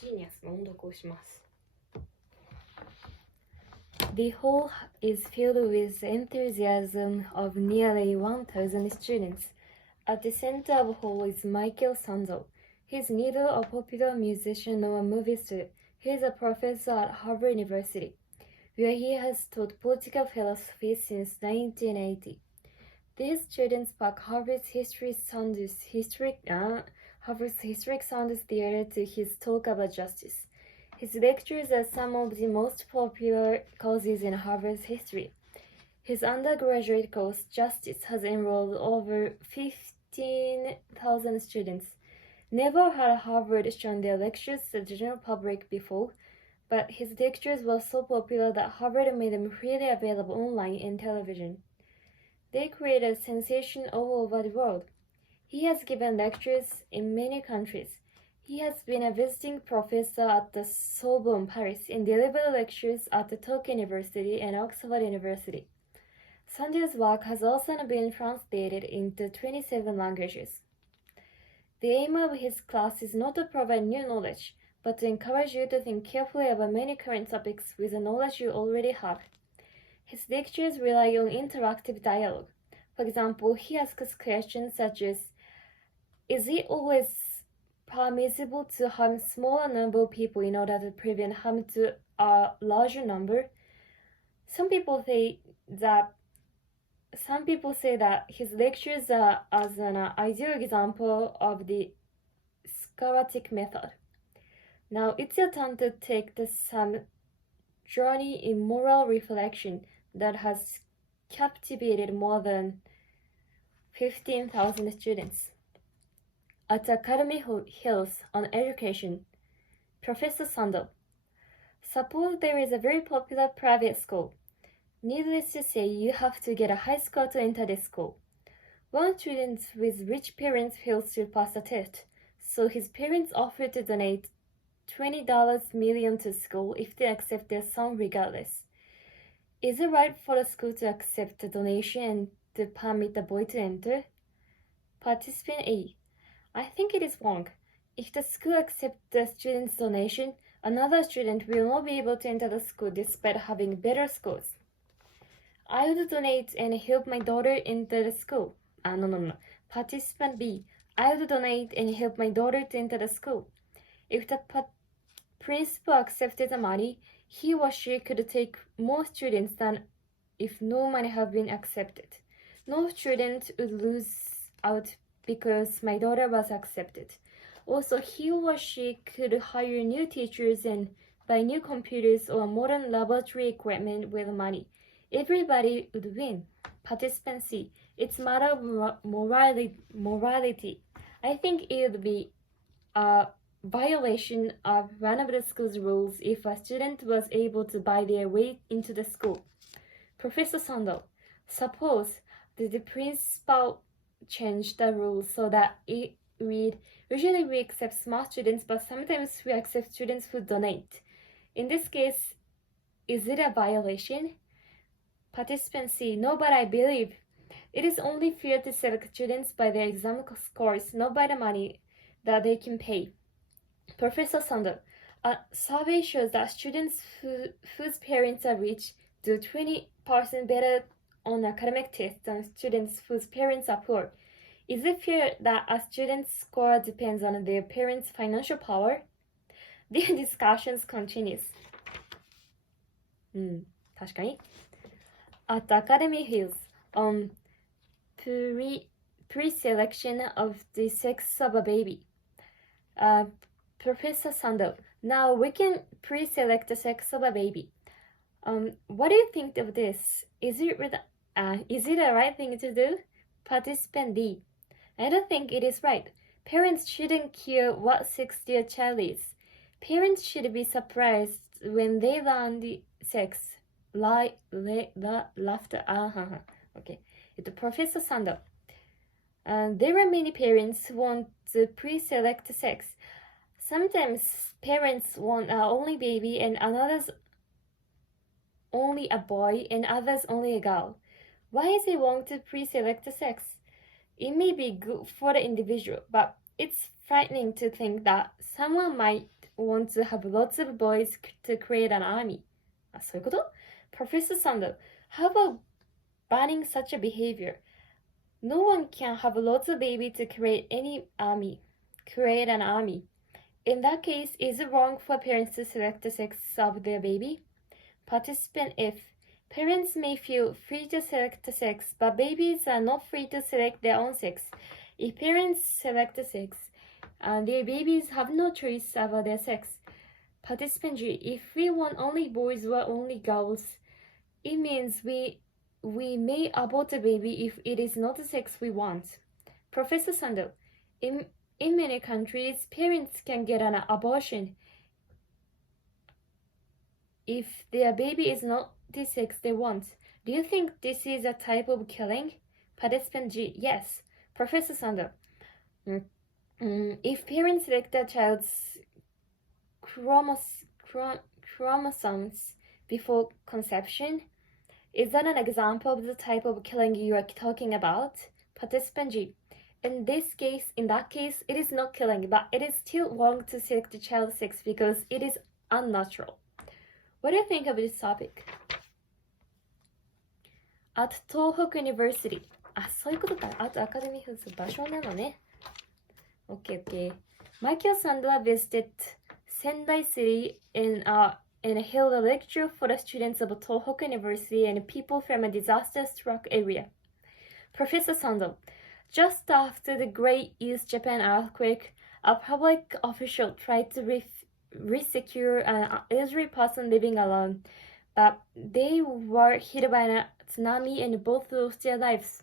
ジーニアスの音読をします。The hall is filled with enthusiasm of nearly 1,000 students. At the center of the hall is Michael Sanzo. He is neither a popular musician nor a movie star. He is a professor at Harvard University, where he has taught political philosophy since 1980. These students pack Harvard's historic Sanders Theater to his talk about justice. His lectures are some of the most popular courses in Harvard's history. His undergraduate course, Justice, has enrolled over 15,000 students. Never had Harvard shown their lectures to the general public before, but his lectures were so popular that Harvard made them freely available online and television. They created a sensation all over the world. He has given lectures in many countries. He has been a visiting professor at the Sorbonne, Paris, and delivered lectures at the Tokyo University and Oxford University. Sanders' work has also been translated into 27 languages. The aim of his class is not to provide new knowledge, but to encourage you to think carefully about many current topics with the knowledge you already have. His lectures rely on interactive dialogue. For example, he asks questions such as, is it always permissible to harm a smaller number of people in order to prevent harm to a larger number? Some people say that his lectures are as an ideal example of the scholastic method. Now it's your turn to take some journey in moral reflection that has captivated more than 15,000 students. At Academy Hills on Education, Professor Sando. Suppose there is a very popular private school. Needless to say, you have to get a high score to enter this school. One student with rich parents fails to pass the test, so his parents offer to donate $20 million to school if they accept their son regardless. Is it right for the school to accept the donation and to permit the boy to enter? Participant A. I think it is wrong. If the school accepts the student's donation, another student will not be able to enter the school despite having better scores. I would donate and help my daughter enter the school. No. Participant B. I would donate and help my daughter to enter the school. If the principal accepted the money, he or she could take more students than if no money had been accepted. No student would lose out because my daughter was accepted. Also, he or she could hire new teachers and buy new computers or modern laboratory equipment with money. Everybody would win. Participant C. It's a matter of morality. I think it would be a violation of one of the school's rules if a student was able to buy their way into the school. Professor Sando. Suppose that the principal changed the rules so that it read, usually we accept smart students, but sometimes we accept students who donate. In this case, is it a violation? Participant C. No, but I believe it is only fair to select students by their exam scores, not by the money that they can pay. Professor Sando. A survey shows that students whose parents are rich do 20% better on academic tests than students whose parents are poor. Is it fair that a student's score depends on their parents' financial power? The discussions continues. 確かに。At Academy Hills, on pre-selection of the sex of a baby. Professor Sando. Now we can pre-select the sex of a baby. What do you think of this? Is it the right thing to do? Participant D. I don't think it is right. Parents shouldn't care what sex their child is. Parents should be surprised when they learn the sex. Laughter. Okay. Professor Sando. There are many parents who want to pre-select sex. Sometimes parents want only baby and others only a boy and others only a girl. Why is it wrong to pre-select the sex? It may be good for the individual, but it's frightening to think that someone might want to have lots of boys to create an army. あ、そういうこと? Professor Sandel, how about banning such a behavior? No one can have lots of babies to create an army. In that case, is it wrong for parents to select the sex of their baby? Participant F. Parents may feel free to select the sex, but babies are not free to select their own sex. If parents select the sex, their babies have no choice about their sex. Participant G. If we want only boys or only girls, it means we may abort a baby if it is not the sex we want. Professor Sandel. In many countries, parents can get an abortion if their baby is not the sex they want. Do you think this is a type of killing? Participant G. Yes. Professor Sandel. If parents select a child's chromosomes before conception, is that an example of the type of killing you are talking about? Participant G. In that case, it is not killing, but it is still wrong to select the child's sex because it is unnatural. What do you think of this topic? At Tohoku University. あ、そういうことか。At Academy Hills 場所なのね。Okay. Michael Sandler visited Sendai City and held a lecture for the students of Tohoku University and people from a disaster-struck area. Professor Sandler. Just after the Great East Japan earthquake, a public official tried to rescue an elderly person living alone, but they were hit by a tsunami and both lost their lives.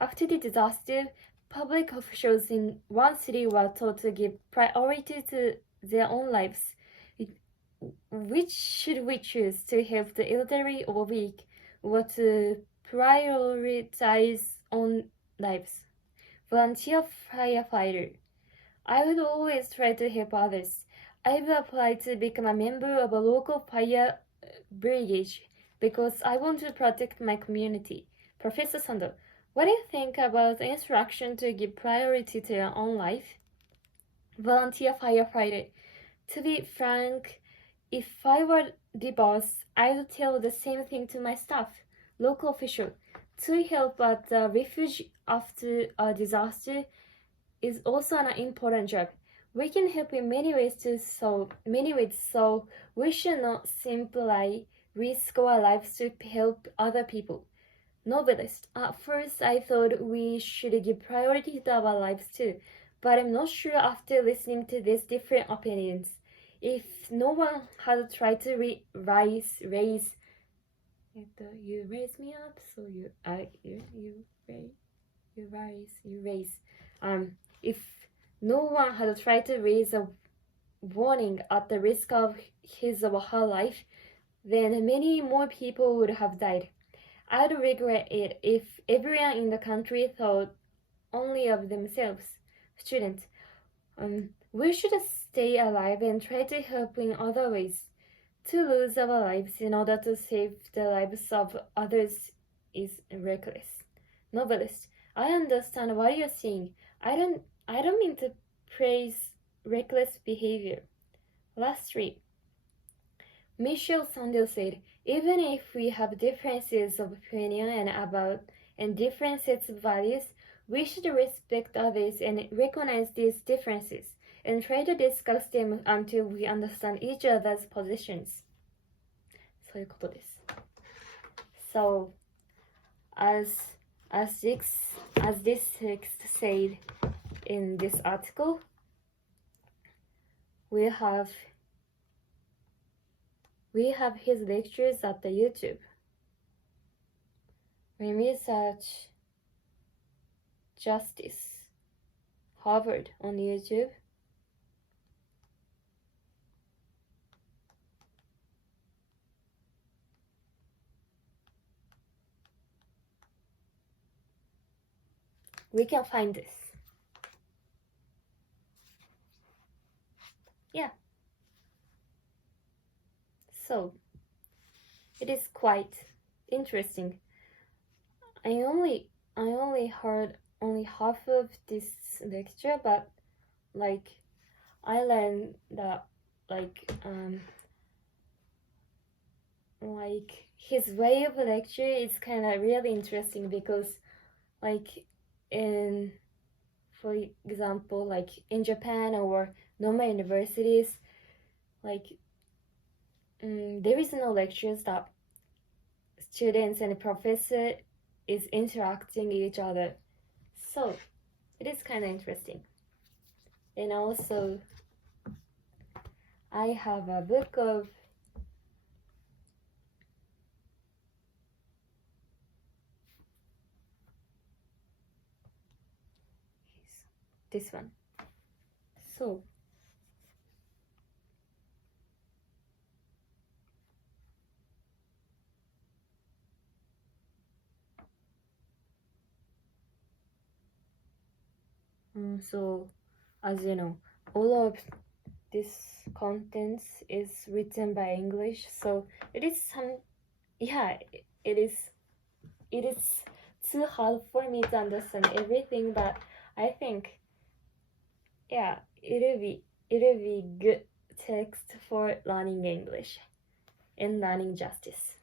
After the disaster, public officials in one city were told to give priority to their own lives. Which should we choose, to help the elderly or weak, or to prioritize own lives? Volunteer firefighter. I would always try to help others. I've applied to become a member of a local fire brigade because I want to protect my community. Professor Sandel, what do you think about the instruction to give priority to your own life? Volunteer firefighter. To be frank, if I were the boss, I would tell the same thing to my staff. Local official. To help at the refuge after a disaster is also an important job. We can help in many ways, so we should not simply risk our lives to help other people. Novelist. At first, I thought we should give priority to our lives too, but I'm not sure after listening to these different opinions. If no one had tried to raise you raise me up, so you raise. If no one had tried to raise a warning at the risk of his or her life, then many more people would have died. I'd regret it if everyone in the country thought only of themselves. Student, we should stay alive and try to help in other ways. To lose our lives in order to save the lives of others is reckless. Novelist, I understand what you're saying. I don't mean to praise reckless behavior. Last three. Michel Sandel said, even if we have differences of opinion and different sets of values, we should respect others and recognize these differences and try to discuss them until we understand each other's positions. そういうことです。So, as this text said in this article, we have his lectures at the YouTube. When we search Justice Harvard on YouTube, we can find this. Yeah. So, it is quite interesting. I only heard only half of this lecture, but like I learned that like his way of lecture is kind of really interesting because like in for example like in Japan or normal universities like there is no lectures that students and professor is interacting each other, so it is kind of interesting. And also I have a book of this one. So so as you know, all of this contents is written by English, so it is it is too hard for me to understand everything, but I think it'll be good text for learning English and learning justice.